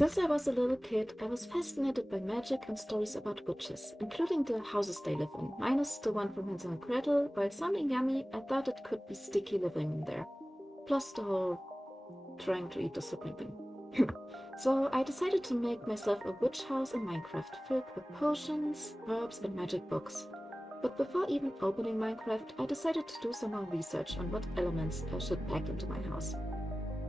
Since I was a little kid, I was fascinated by magic and stories about witches, including the houses they live in, minus the one from Hansel and Gretel. While sounding yummy, I thought it could be sticky living in there. Plus the whole trying to eat the sibling thing. So I decided to make myself a witch house in Minecraft, filled with potions, herbs, and magic books. But before even opening Minecraft, I decided to do some more research on what elements I should pack into my house.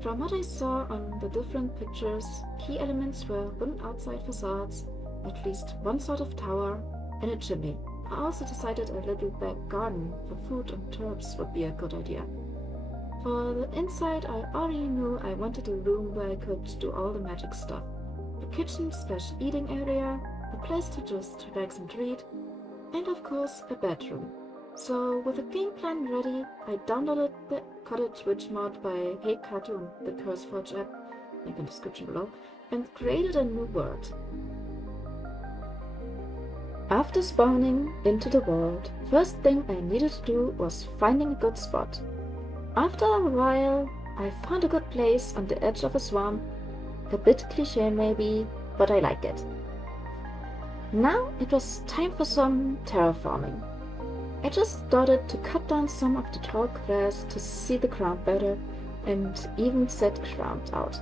From what I saw on the different pictures, key elements were wooden outside facades, at least one sort of tower, and a chimney. I also decided a little back garden for food and herbs would be a good idea. For the inside, I already knew I wanted a room where I could do all the magic stuff. A kitchen/eating area, a place to just relax and read, and of course a bedroom. So with a game plan ready, I downloaded the Cottage Witch mod by HeyCatu on the CurseForge app, link in the description below, and created a new world. After spawning into the world, first thing I needed to do was finding a good spot. After a while, I found a good place on the edge of a swamp. A bit cliché maybe, but I like it. Now it was time for some terraforming. I just started to cut down some of the tall grass to see the ground better and even set ground out.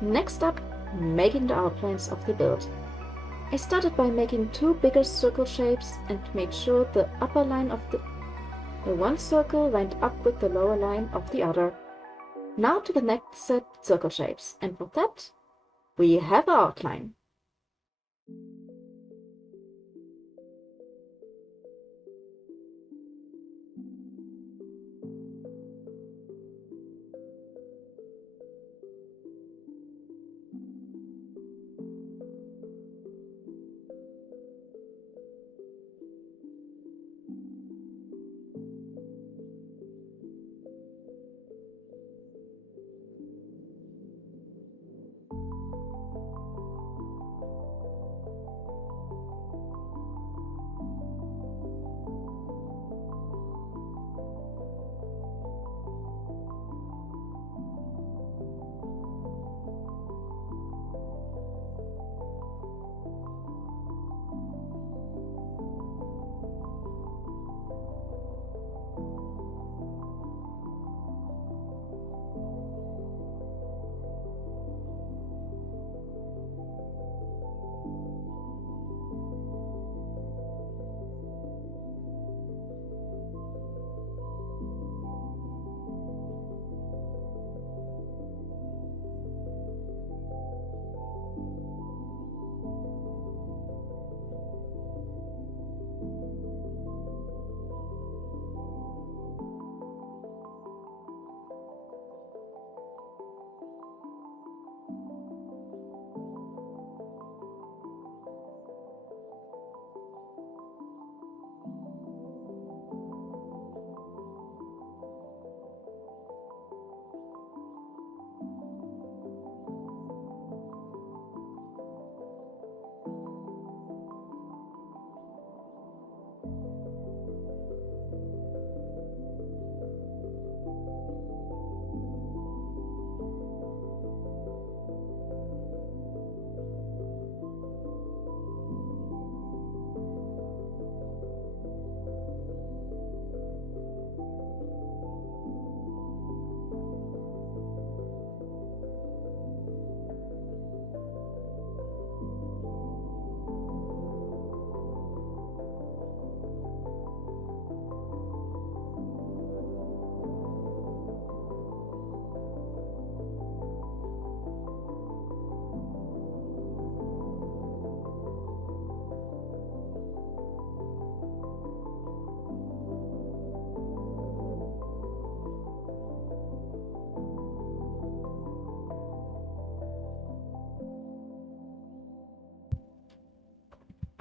Next up, making the outlines of the build. I started by making two bigger circle shapes and made sure the upper line of the one circle lined up with the lower line of the other. Now to the next set circle shapes, and with that, we have our outline.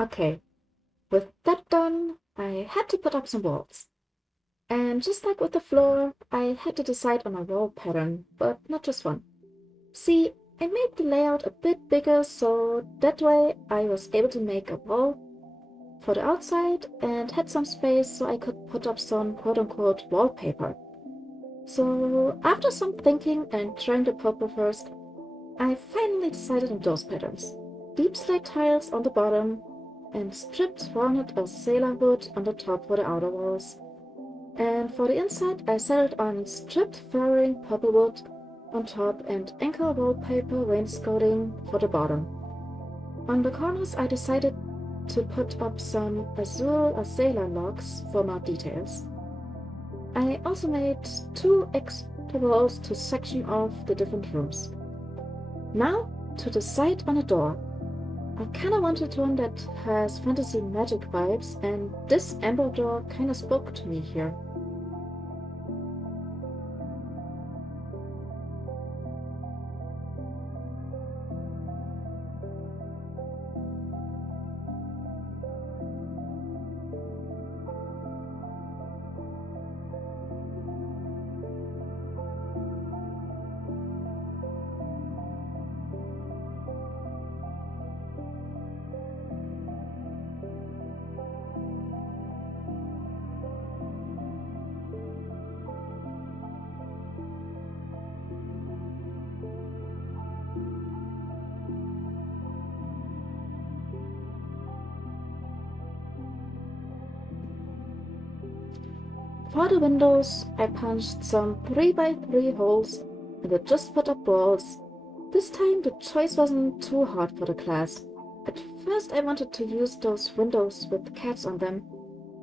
Okay, with that done, I had to put up some walls. And just like with the floor, I had to decide on a wall pattern, but not just one. See, I made the layout a bit bigger so that way I was able to make a wall for the outside and had some space so I could put up some quote-unquote wallpaper. So after some thinking and trying the purple first, I finally decided on those patterns. Deep slate tiles on the bottom and stripped walnut or sailor wood on the top for the outer walls. And for the inside, I settled on stripped flooring purple wood on top and anchor wallpaper wainscoting for the bottom. On the corners, I decided to put up some azure or sailor logs for more details. I also made 2 extra walls to section off the different rooms. Now, to the side on a door. I kinda wanted one that has fantasy magic vibes, and this amber door kinda spoke to me here. For the windows, I punched some 3x3 holes and I just put up walls. This time the choice wasn't too hard for the class. At first I wanted to use those windows with cats on them,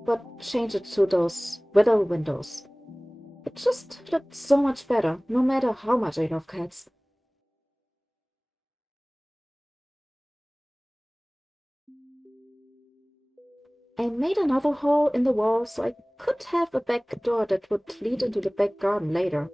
but change it to those widow windows. It just looked so much better, no matter how much I love cats. I made another hole in the wall so I could have a back door that would lead into the back garden later.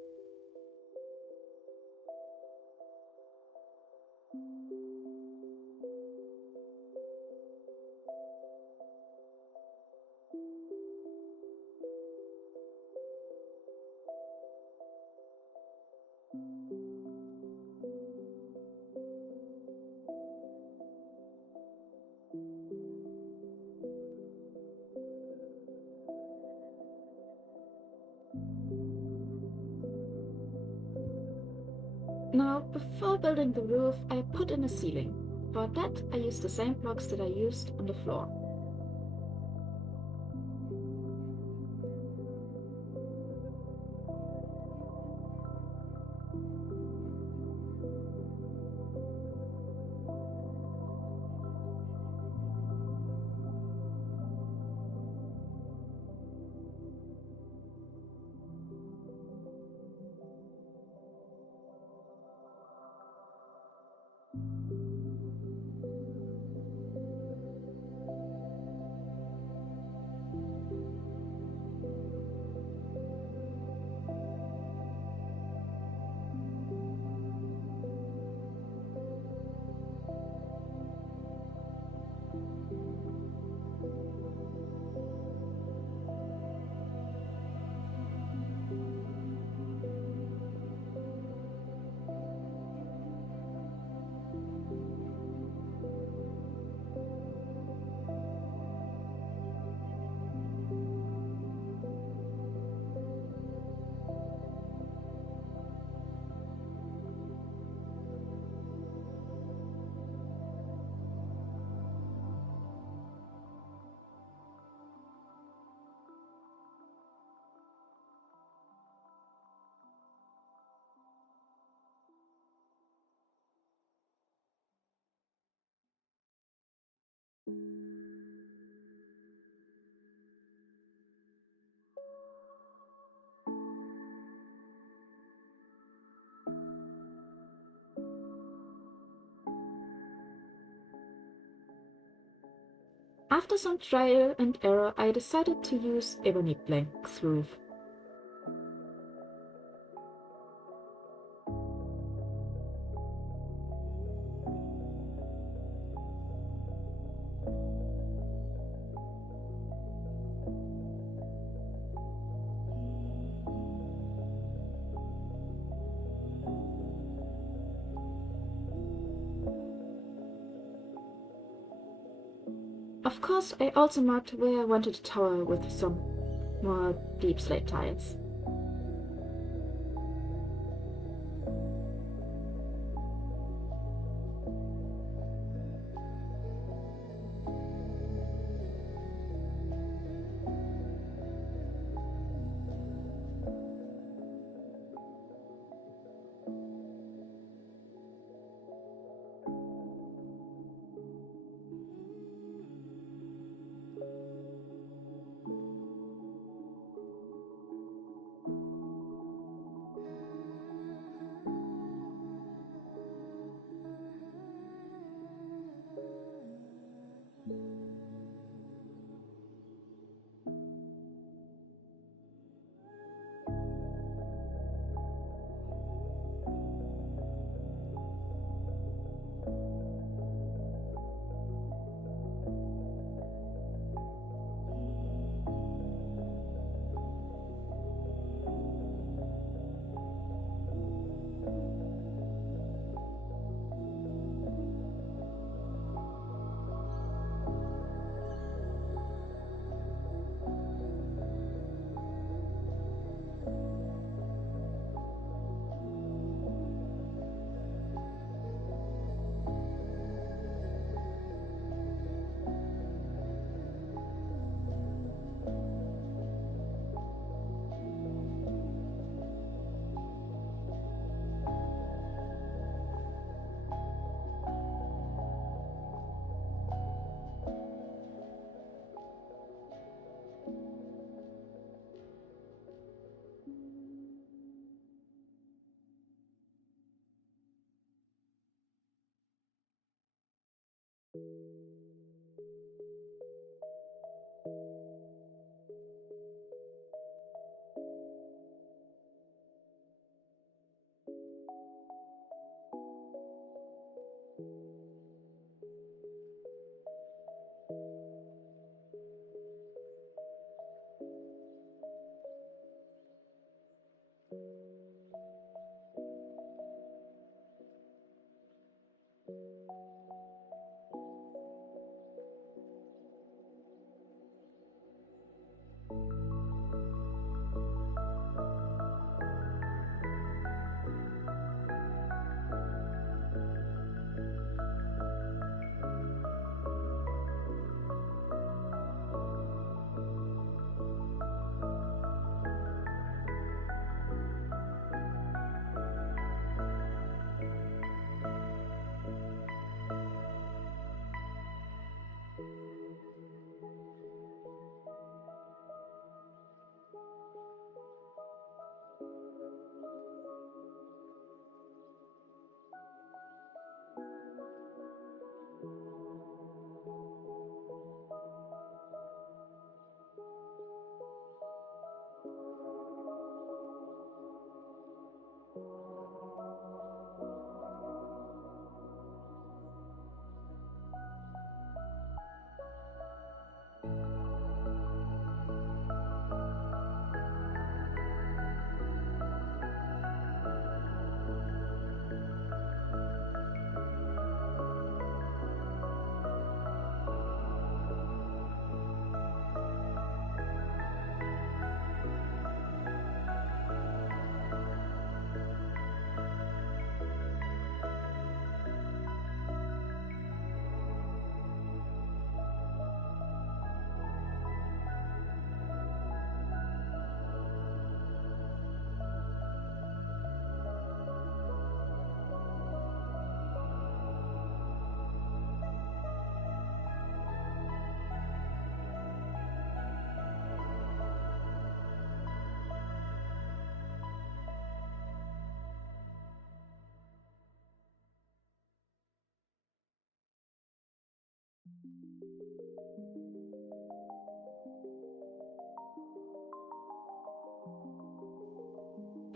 Now, before building the roof, I put in a ceiling. For that, I used the same blocks that I used on the floor. After some trial and error, I decided to use ebony planks roof. Of course, I also marked where I wanted a tower with some more deep slate tiles.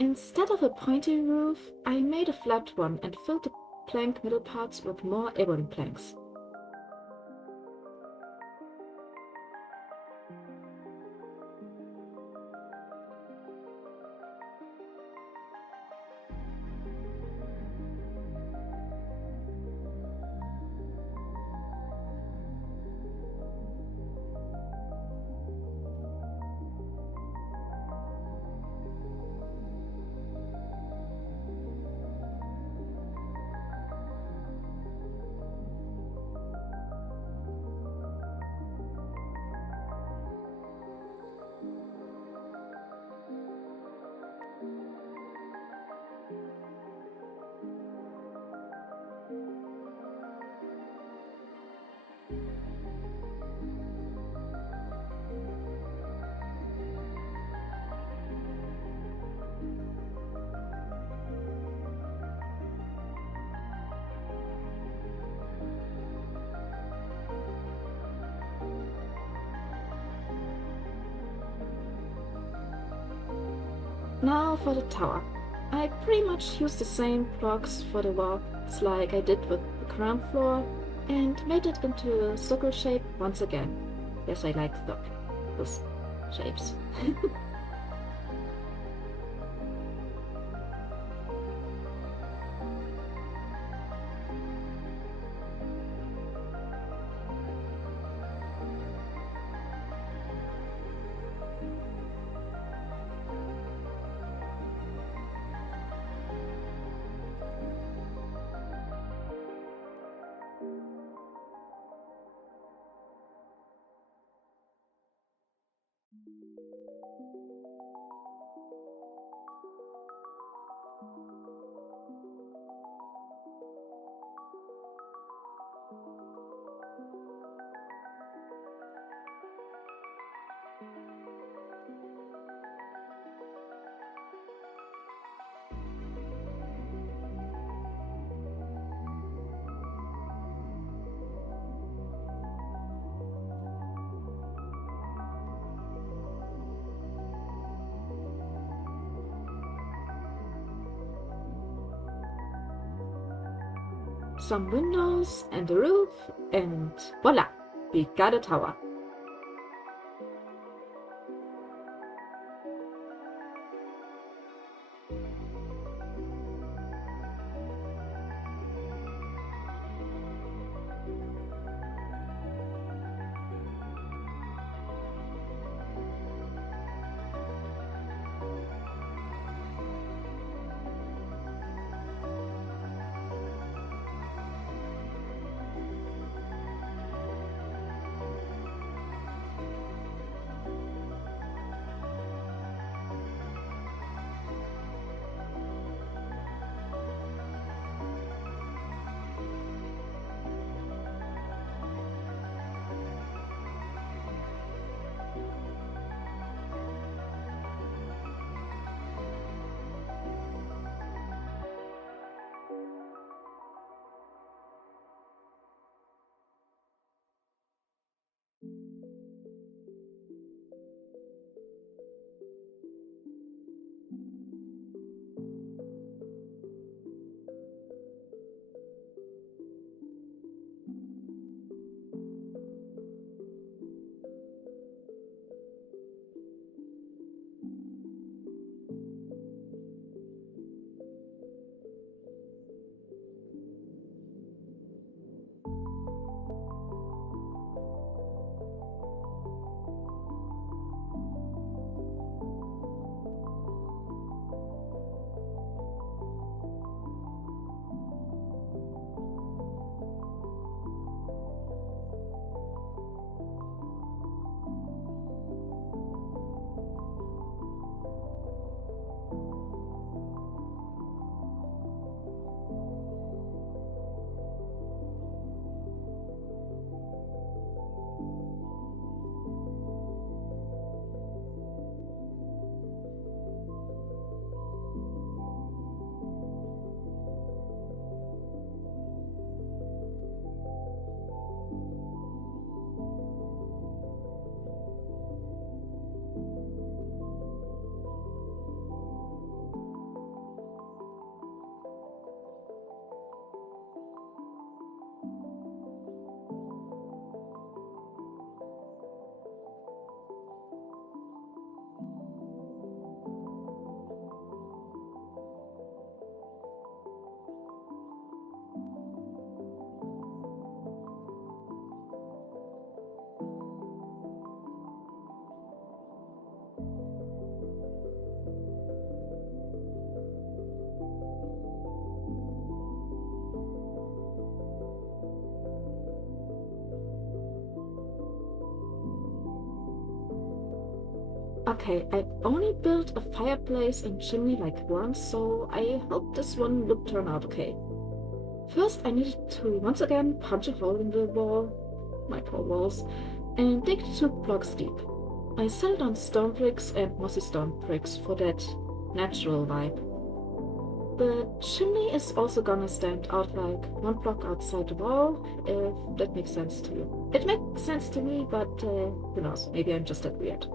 Instead of a pointy roof, I made a flat one and filled the plank middle parts with more ebony planks. Now for the tower. I pretty much used the same blocks for the walls like I did with the ground floor and made it into a circle shape once again. Yes, I like those shapes. Some windows and the roof, and voila! We got a tower. Okay, I only built a fireplace and chimney like once, so I hope this one will turn out okay. First, I needed to once again punch a hole in the wall, my poor walls, and dig 2 blocks deep. I settled on stone bricks and mossy stone bricks for that natural vibe. The chimney is also gonna stand out like 1 block outside the wall, if that makes sense to you. It makes sense to me, but who knows, maybe I'm just that weird.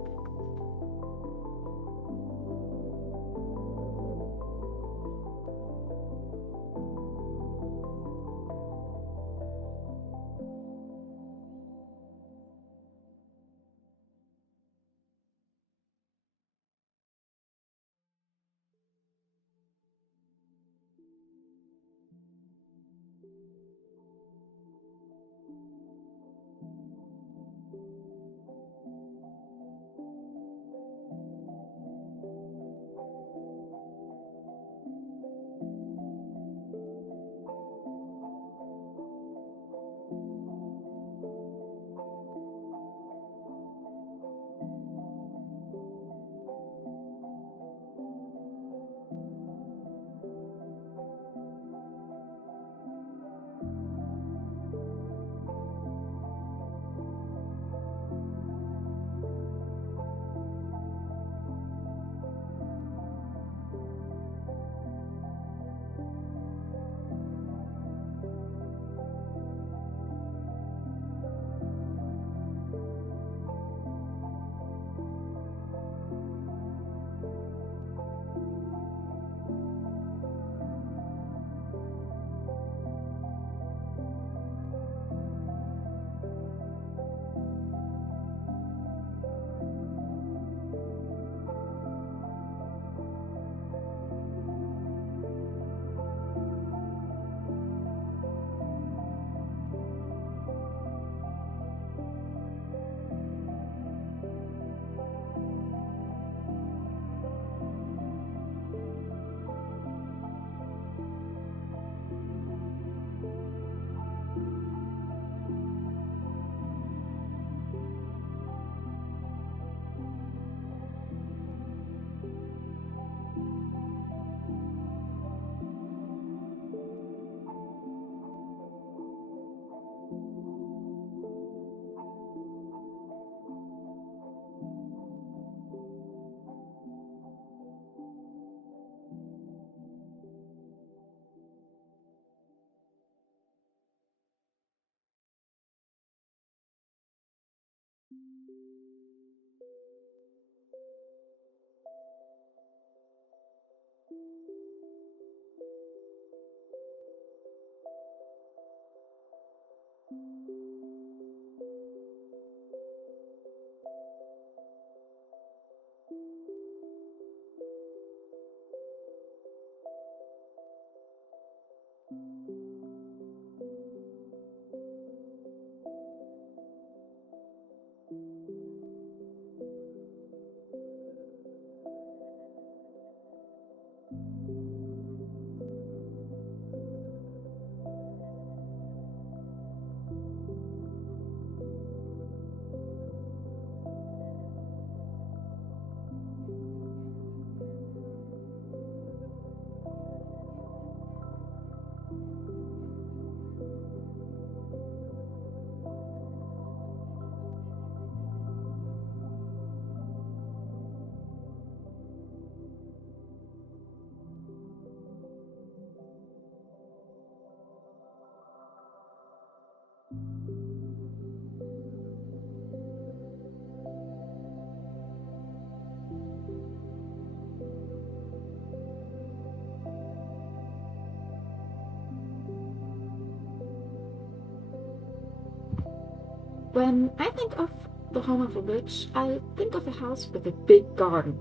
When I think of the home of a witch, I think of a house with a big garden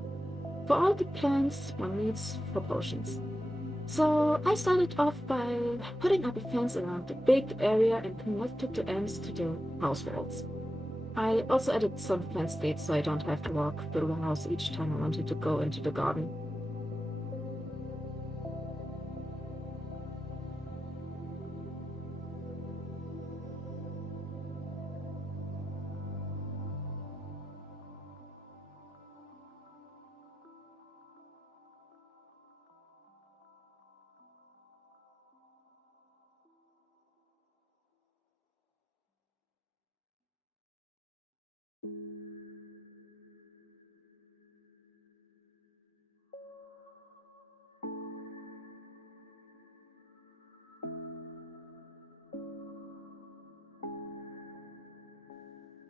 for all the plants one needs for potions. So I started off by putting up a fence around the big area and connected the ends to the house walls. I also added some fence gates so I don't have to walk through the house each time I wanted to go into the garden.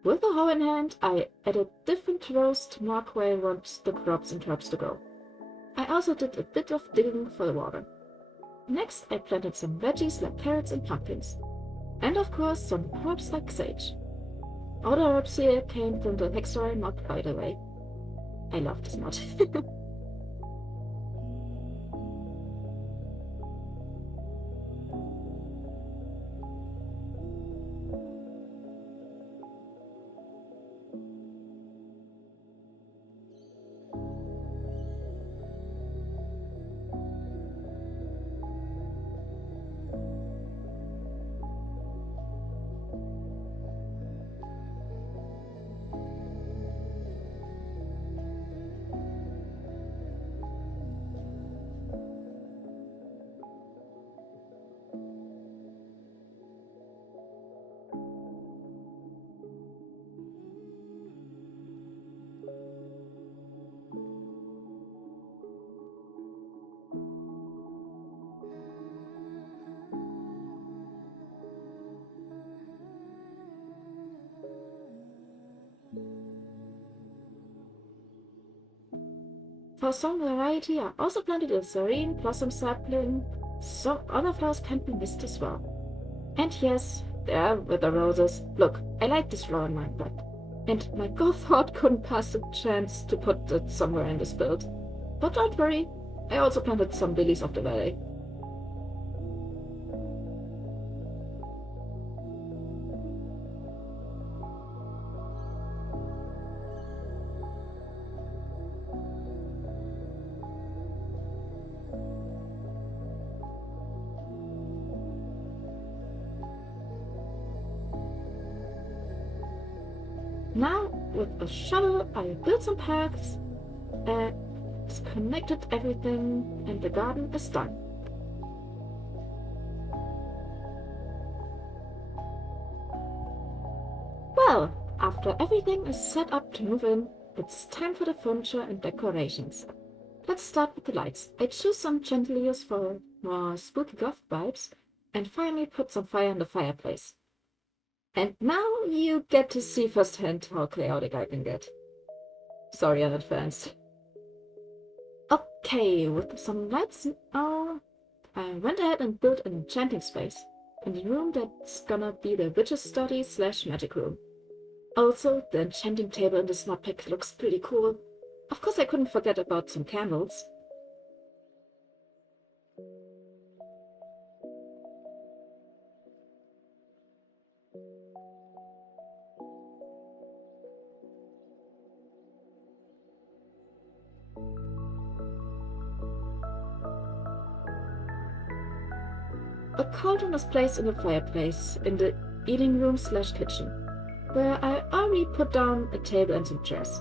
With a hoe in hand, I added different rows to mark where I want the crops and herbs to grow. I also did a bit of digging for the water. Next, I planted some veggies like carrots and pumpkins. And of course, some herbs like sage. All the herbs here came from the Hexorai mod, by the way. I love this mod. For some variety, I also planted a serene blossom sapling, so other flowers can be missed as well. And yes, there were the roses. Look, I like this flower in Minecraft. And my goth heart couldn't pass the chance to put it somewhere in this build. But don't worry, I also planted some lilies of the valley. Now, with a shovel, I built some paths, connected everything, and the garden is done. Well, after everything is set up to move in, it's time for the furniture and decorations. Let's start with the lights. I chose some chandeliers for more spooky goth vibes, and finally put some fire in the fireplace. And now you get to see firsthand how chaotic I can get. Sorry in advance. Okay, with some lights now, I went ahead and built an enchanting space in the room that's gonna be the witch's study / magic room. Also, the enchanting table in this mod pack looks pretty cool. Of course, I couldn't forget about some candles. A cauldron is placed in the fireplace in the eating room / kitchen, where I already put down a table and some chairs.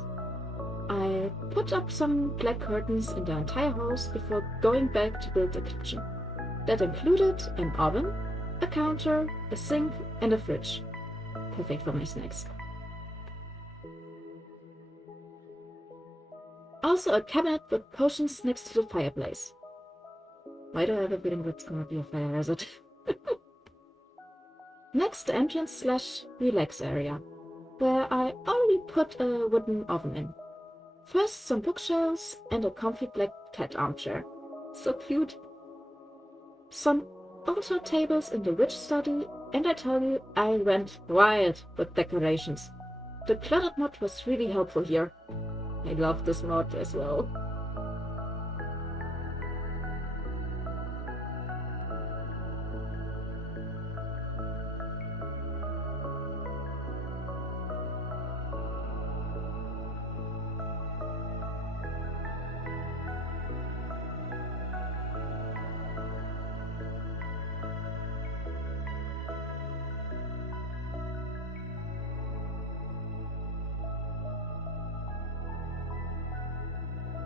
I put up some black curtains in the entire house before going back to build the kitchen. That included an oven, a counter, a sink, and a fridge. Perfect for my snacks. Also a cabinet with potions next to the fireplace. Why do I have a feeling that's gonna be a fire hazard? Next, the entrance / relax area, where I already put a wooden oven in. First, some bookshelves and a comfy black cat armchair. So cute. Some altar tables in the witch study And I tell you, I went wild with decorations. The cluttered mod was really helpful here. I love this mod as well.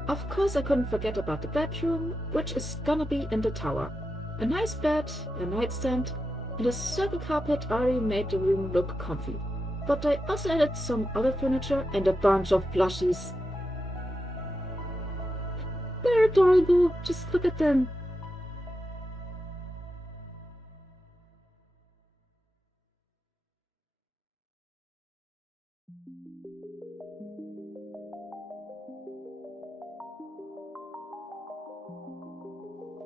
Of course, I couldn't forget about the bedroom, which is gonna be in the tower. A nice bed, a nightstand, and a circle carpet already made the room look comfy. But I also added some other furniture and a bunch of plushies. They're adorable, just look at them.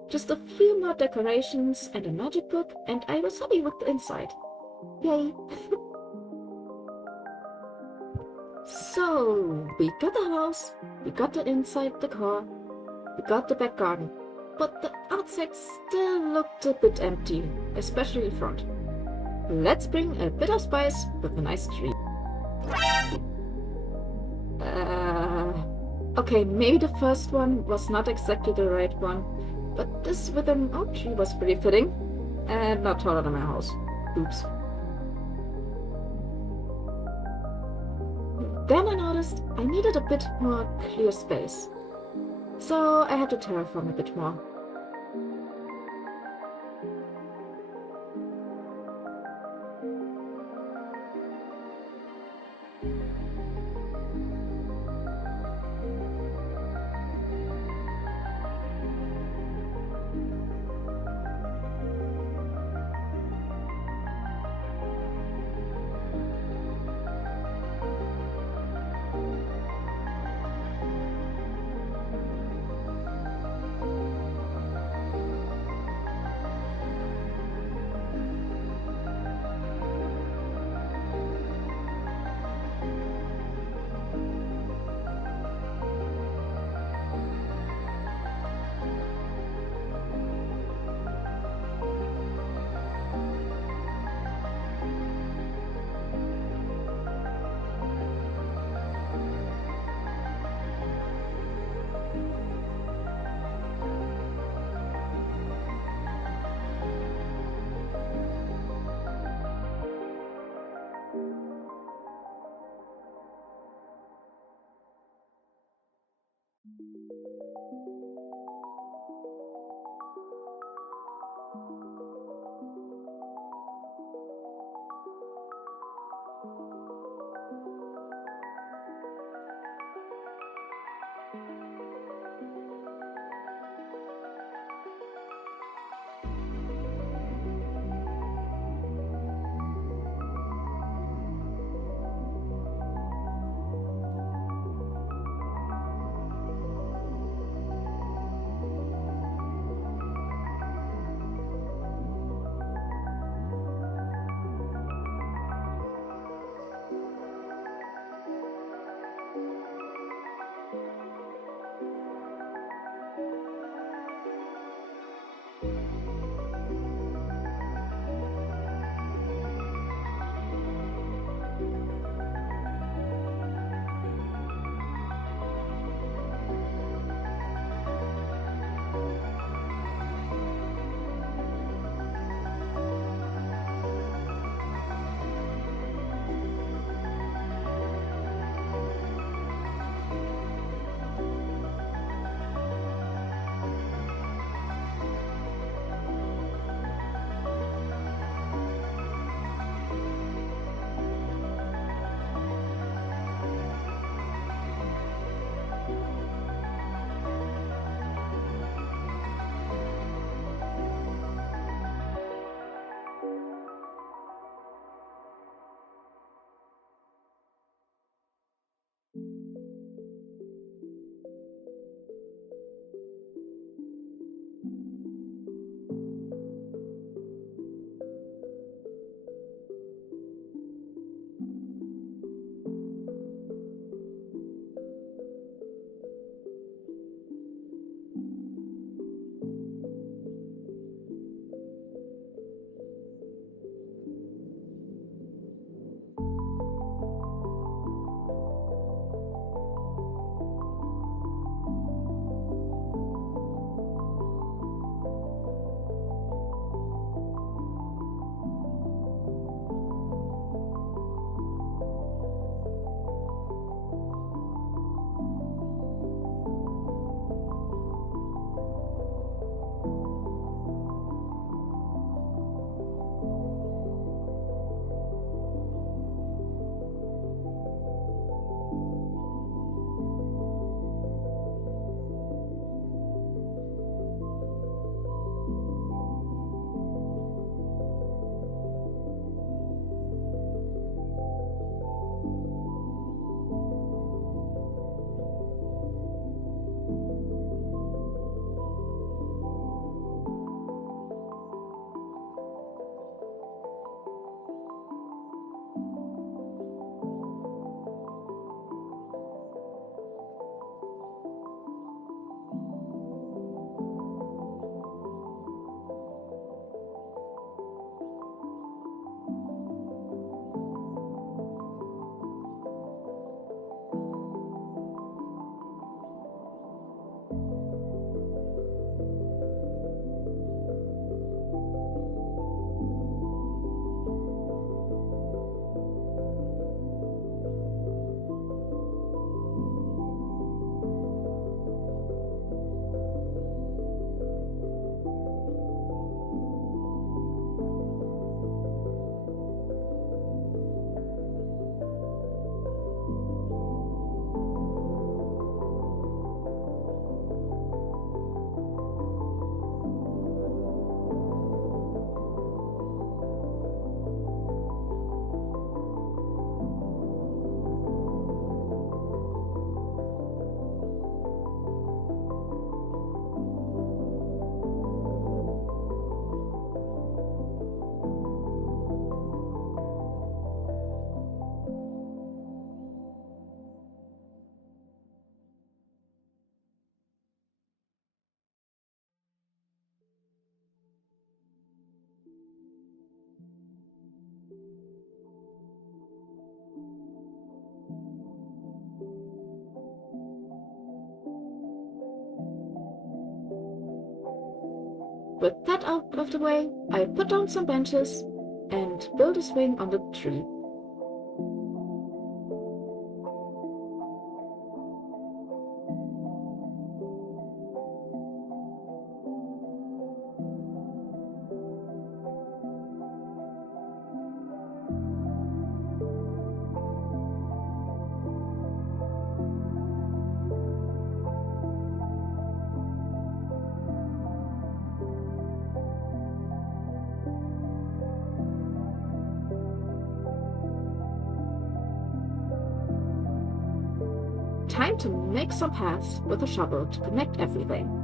Just a few more decorations and a magic book, and I was happy with the inside. Yay! So, we got the house, we got the inside decor, we got the back garden, but the outside still looked a bit empty, especially the front. Let's bring a bit of spice with a nice tree. Okay, maybe the first one was not exactly the right one, but this with an oak tree was pretty fitting, and not taller than my house. Oops. Then I noticed I needed a bit more clear space, so I had to terraform a bit more. With that out of the way, I put down some benches and built a swing on the tree. Time to make some paths with a shovel to connect everything.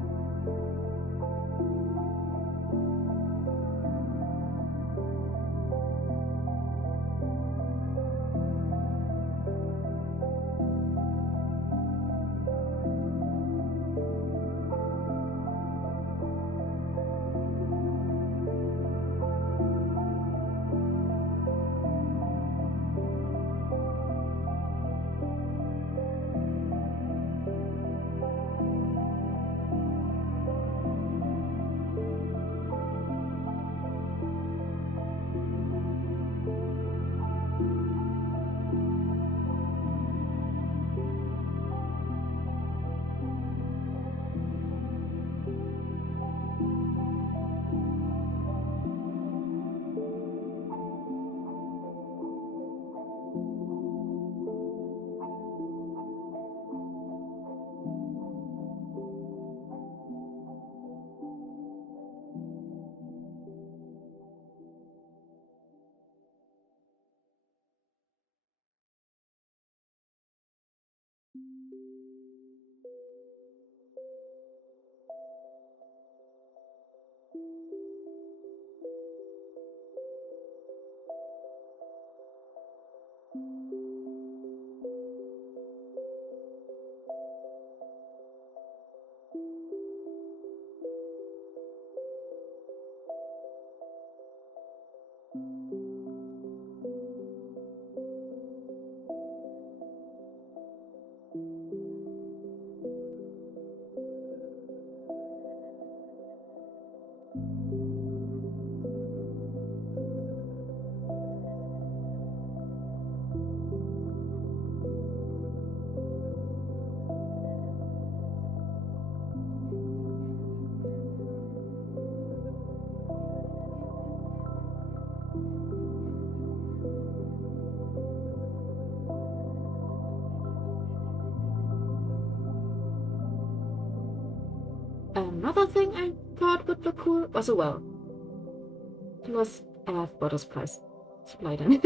Another thing I thought would look cool was a well. Plus, I have water supplies. Supply then.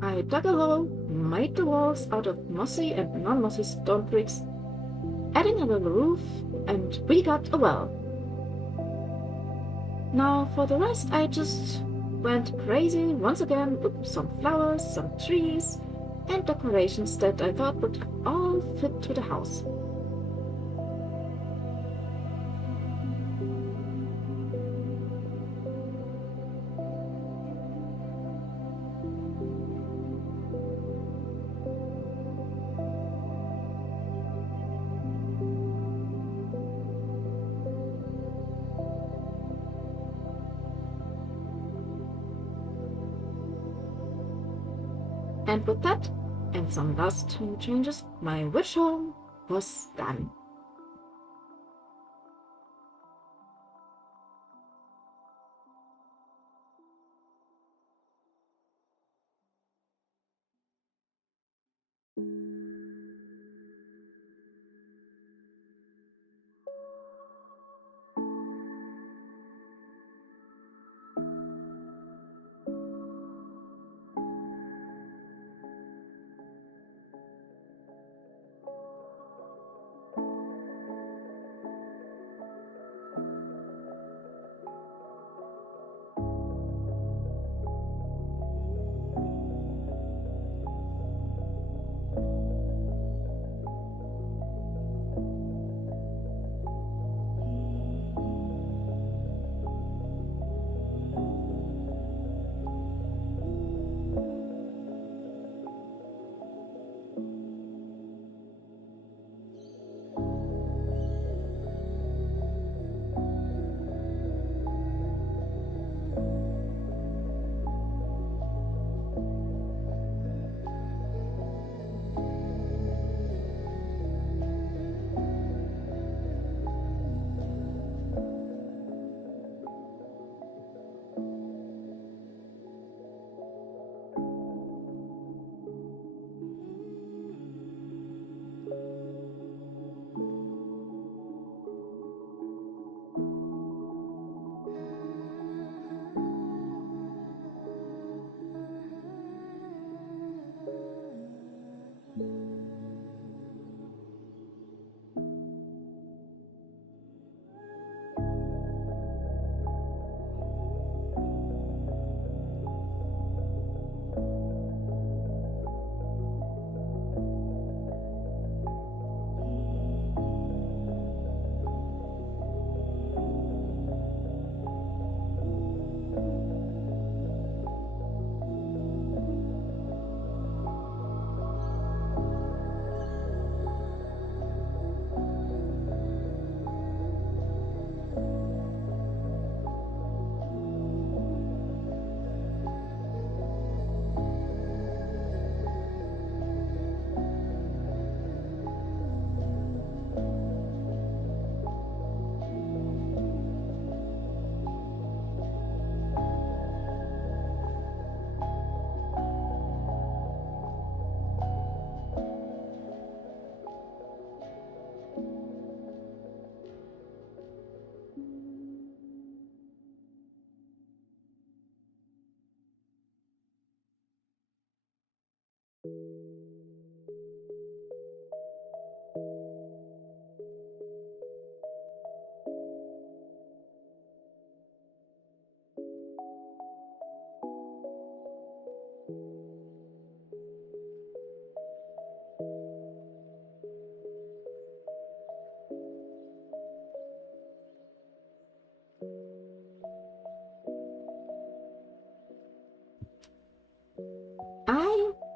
I dug a hole, made the walls out of mossy and non-mossy stone bricks, adding a little roof, and we got a well. Now for the rest I just went crazy once again with some flowers, some trees, and decorations that I thought would all fit to the house. And with that, and some last changes, my witch home was done.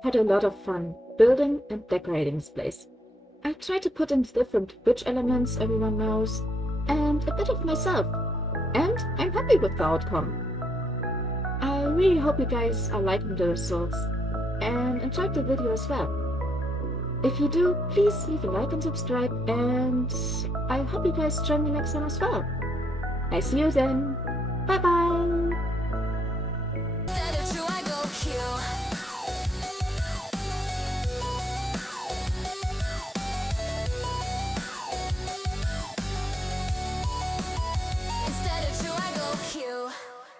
Had a lot of fun building and decorating this place. I tried to put in the different witch elements everyone knows, and a bit of myself, and I'm happy with the outcome. I really hope you guys are liking the results and enjoyed the video as well. If you do, please leave a like and subscribe, and I hope you guys join me next time as well. I see you then. Bye bye!